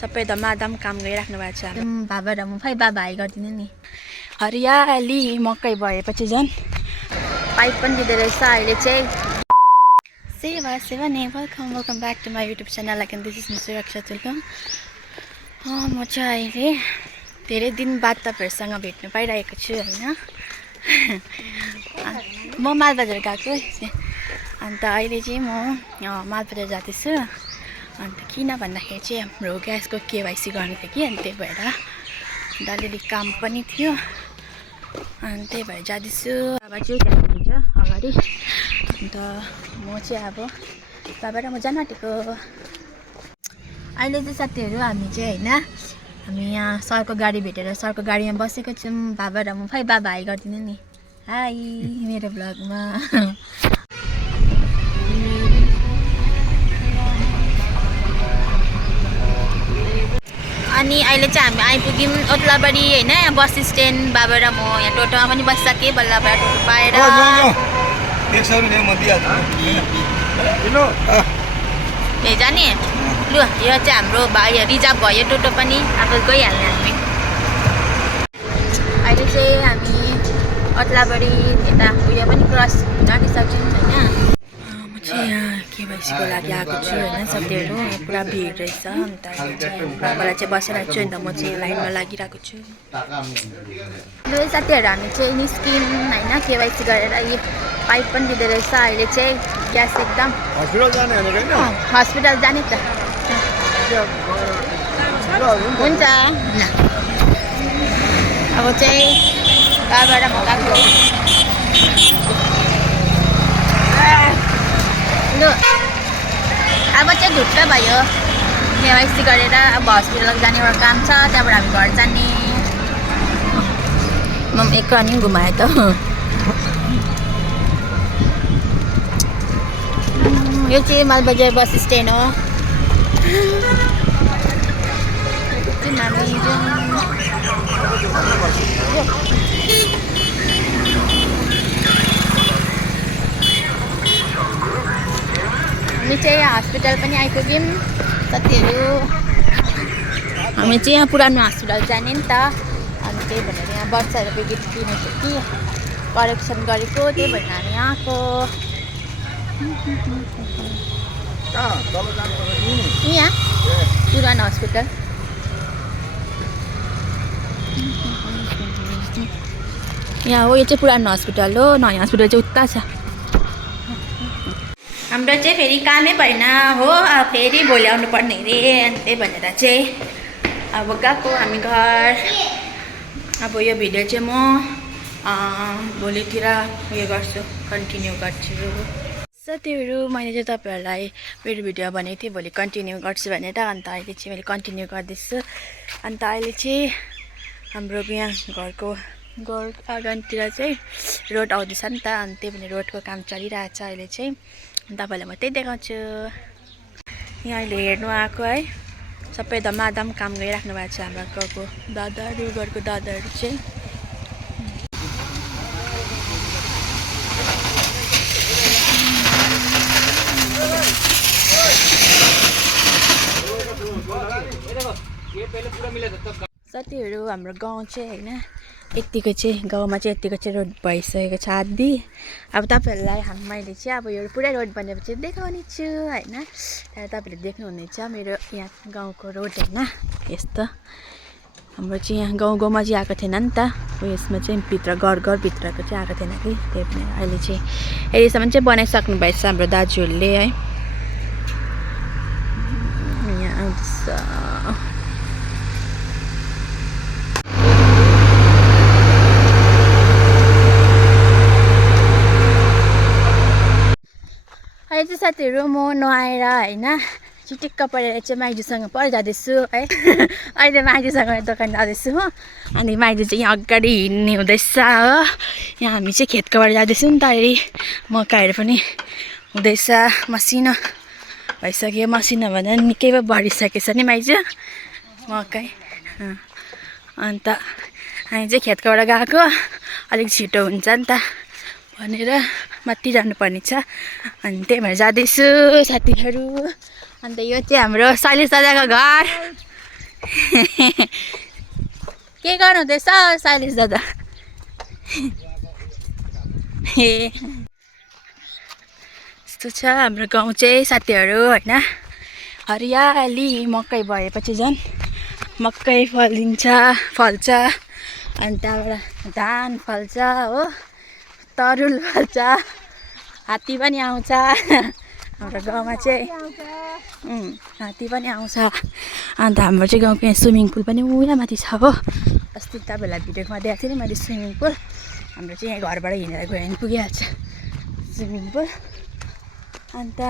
सबै धमाधम काम गरिराख्नु भएको छ। बाबा र म खै बाबा हाई गरिदिनु नि। हरियाली मकै भएपछि झन् पाइप पनि दिँदो रहेछ अहिले चाहिँ। सेवा ने welcome back to my YouTube channel and this is me Suraksha Tulung. म चाहिँ अहिले धेरै दिन बाद तपाईँहरूसँग भेट्नु पाइरहेको छु होइन। म मालबजार गएको अन्त अहिले चाहिँ म मालबजार जाँदैछु। अन्त किन भन्दाखेरि चाहिँ हाम्रो ग्यासको केवाइसी गर्नु थियो कि, अनि त्यही भएर अलिअलि काम पनि थियो अनि त्यही भएर जाँदैछु। बाबा चाहिँ त्यहाँ हुन्छ अगाडि, अन्त म चाहिँ अब बाबा र म जान आँटेको। अहिले चाहिँ साथीहरू हामी चाहिँ होइन, हामी यहाँ सरको गाडी भेटेर सरको गाडीमा बसेको छौँ। बाबा र म खै बाबा हाई गरिदिनु नि। हाई मेरो भ्लगमा। अनि अहिले चाहिँ हामी आइपुग्यौँ ओद्लाबाडी होइन, यहाँ बस स्ट्यान्ड। बाबा र म यहाँ टोटोमा पनि बसिसकेँ, बल्लबाट टोटो पाएर ए जाने लु। यो चाहिँ हाम्रो भाइ रिजर्भ भयो टोटो पनि, अब गइहाल्ने हामी। अहिले चाहिँ हामी ओद्लाबाडी यता उयो पनि क्रस गरिसक्छौँ होइन। म चाहिँ यहाँ केवाइसीको लागि आएको छु होइन साथीहरू। पुरा भिड रहेछ, अन्त अहिले चाहिँ बाबालाई चाहिँ बसिरहेको छु, अन्त म चाहिँ लाइनमा लागिरहेको छु। लु साथीहरू हामी चाहिँ निस्क्यौँ होइन, केवाइसी गरेर यो पाइप पनि दिँदो रहेछ अहिले चाहिँ। ग्यास एकदम हस्पिटल जाने त हुन्छ। अब चाहिँ बाबा र म गएको। लु अब चाहिँ ढुक्क भयो केवाइसी गरेर। अब हस्पिटल जाने एउटा काम छ, त्यहाँबाट हामी घर जाने। म एक अनि घुमाएँ त। यो चाहिँ मालबजार बस स्ट्यान्ड हो। हामी चाहिँ हस्पिटल पनि आइपुग्यौँ साथीहरू। हामी चाहिँ यहाँ पुरानो हस्पिटल जाने नि त, अनि त्यही भनेर यहाँ बर्थ सर्टिफिकेट किनेको कि करेक्सन गरेको, त्यही भएर हामी आएको। यहाँ पुरानो हस्पिटल यहाँ हो। यो चाहिँ पुरानो हस्पिटल हो, नयाँ हस्पिटल चाहिँ उता छ। हाम्रो चाहिँ फेरि कामै भएन हो, फेरि भोलि आउनु पर्ने अरे, अनि त्यही भनेर चाहिँ अब गएको हामी घर। अब यो भिडियो चाहिँ म भोलितिर उयो गर्छु, कन्टिन्यू गर्छु। साथीहरू मैले चाहिँ तपाईँहरूलाई मेरो भिडियो भनेको थिएँ भोलि कन्टिन्यू गर्छु भनेर, अन्त अहिले चाहिँ मैले कन्टिन्यू गर्दैछु। अन्त अहिले चाहिँ हाम्रो यहाँ घरको आँगनतिर चाहिँ रोड आउँदैछ नि त, अनि त्यही भने रोडको काम चलिरहेको छ अहिले चाहिँ। तपाईँलाई म त्यही देखाउँछु। यहाँ अहिले हेर्नु आएको है, सबै धमाधम काम गरिराख्नु भएको छ हाम्रो गाउँको दादाहरू, घरको दादाहरू चाहिँ। साथीहरू हाम्रो गाउँ चाहिँ होइन यतिको चाहिँ, गाउँमा चाहिँ यतिको चाहिँ रोड भइसकेको छ आदि। अब तपाईँहरूलाई मैले चाहिँ अब यो पुरै रोड बनेपछि देखाउने छु होइन। तपाईँहरूले देख्नुहुनेछ मेरो यहाँ गाउँको रोड होइन यस्तो। हाम्रो चाहिँ यहाँ गाउँमा चाहिँ आएको थिएन नि त, उयसमा चाहिँ भित्र घरभित्रको चाहिँ आएको थिएन कि, त्यही पनि अहिले चाहिँ यतिसम्म चाहिँ बनाइसक्नु भएछ हाम्रो दाजुहरूले है। यहाँ आउँदैछ अहिले चाहिँ साथीहरू म नुहाएर होइन चिटिक्क परेर चाहिँ माइजूसँग पर जाँदैछु है। अहिले माइजूसँग दोकान जाँदैछु हो, अनि माइजू चाहिँ यहाँ अगाडि हिँड्ने हुँदैछ हो। यहाँ हामी चाहिँ खेतकोबाट जाँदैछौँ नि त, अहिले मकैहरू पनि हुँदैछ, मसिनो भइसक्यो। मसिनो भन्दा निकै पो भरिसकेछ नि माइजू मकै। अन्त हामी चाहिँ खेतकोबाट गएको, अलिक छिटो हुन्छ नि त भनेर माथि जानुपर्ने छ, अनि त्यही भएर जाँदैछु साथीहरू। अन्त यो चाहिँ हाम्रो शैलेश दादाको घर के गर्नुहुँदैछ शैलेश दादा? ए यस्तो छ हाम्रो गाउँ चाहिँ साथीहरू होइन। हरियाली मकै भएपछि झन् मकै फल्छ अनि त्यहाँबाट धान फल्छ हो, तरुल फल्छ, हात्ती पनि आउँछ हाम्रो गाउँमा चाहिँ। हात्ती पनि आउँछ। अन्त हाम्रो चाहिँ गाउँको यहाँ स्विमिङ पुल पनि उहाँ माथि छ हो। अस्ति तपाईँहरूलाई भिडियोमा देखाएको थिएँ नि मैले स्विमिङ पुल। हाम्रो चाहिँ यहाँ घरबाट हिँडेर गयो भने पुगिहाल्छ स्विमिङ पुल। अन्त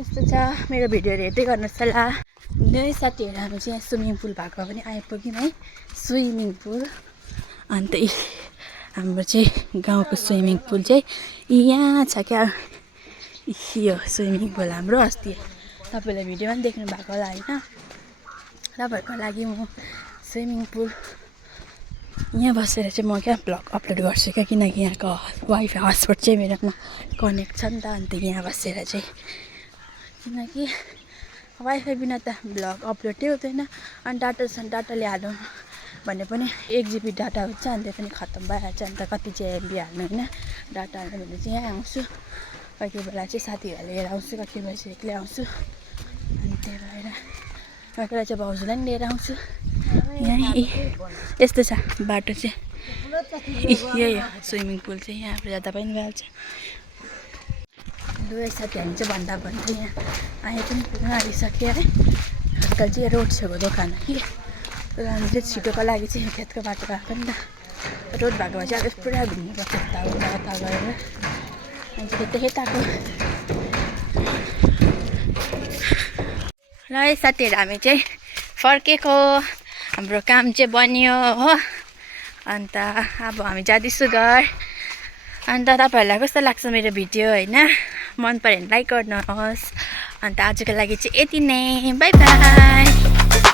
यस्तो छ, मेरो भिडियोहरू हेर्दै गर्नुहोस् होला। नै साथीहरू हामी चाहिँ यहाँ स्विमिङ पुल भएको पनि आइपुग्यौँ है, स्विमिङ पुल। अन्त हाम्रो चाहिँ गाउँको स्विमिङ पुल चाहिँ यहाँ छ क्या, यो स्विमिङ पुल हाम्रो। अस्ति तपाईँहरूले भिडियोमा पनि देख्नु भएको होला होइन। तपाईँहरूको लागि म स्विमिङ पुल यहाँ बसेर चाहिँ म क्या भ्लग अपलोड गर्छु क्या, किनकि यहाँको वाइफाई हटस्पट चाहिँ मेरोमा कनेक्ट छ नि त। अन्त यहाँ बसेर चाहिँ किनकि वाइफाई बिना त भ्लग अपलोडै हुँदैन। अनि डाटाले हालौँ भने पनि 1 GB डाटा हुन्छ, अन्त पनि खत्तम भइहाल्छ। अन्त कति चाहिँ MB हाल्नु होइन, डाटा हाल्नु भने चाहिँ यहाँ आउँछु। कति बेला चाहिँ साथीहरूलाई लिएर आउँछु, कति बेला चाहिँ एक्लै आउँछु। अनि त्यही भएर कोही बेला चाहिँ भाउजूलाई पनि लिएर आउँछु। यहाँ यस्तो छ बाटो चाहिँ, यही हो स्विमिङ पुल चाहिँ। यहाँबाट जाँदा पनि भइहाल्छ। दुवै साथीहरू चाहिँ भन्दा यहाँ आए पनि पुग्न आइसक्यो है। आजकल चाहिँ रोड छेउको दोकान हो कि, हामी चाहिँ छिटोको लागि चाहिँ खेतको बाटो गएको नि त। रोड भएको भए चाहिँ अब पुरा घुम्नुपर्छ यता गएर। अन्त यताको ल है साथीहरू, हामी चाहिँ फर्केको, हाम्रो काम चाहिँ बन्यो हो। अन्त अब हामी जाँदैछु घर। अन्त तपाईँहरूलाई कस्तो लाग्छ मेरो भिडियो होइन, मन पऱ्यो भने लाइक गर्नुहोस्। अन्त आजको लागि चाहिँ यति नै, बाई बाई।